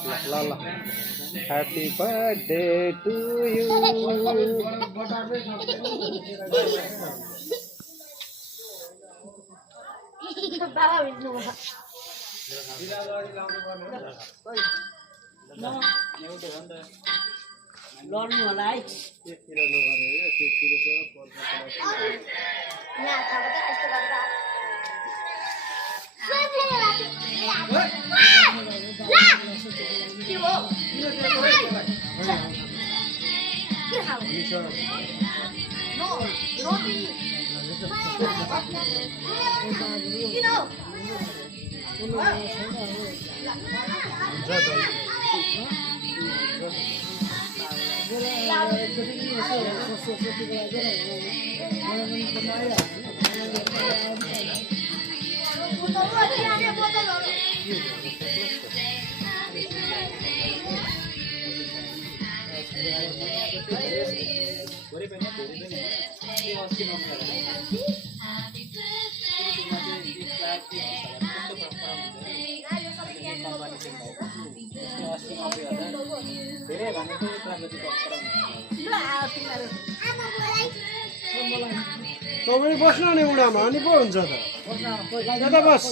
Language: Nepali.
ल ल ह्यापी बर्थडे टु यु बाबा भेट्नु भयो लड्नु होला है तपाईँ बस्नु नि उडामा अनि पो हुन्छ त यता बस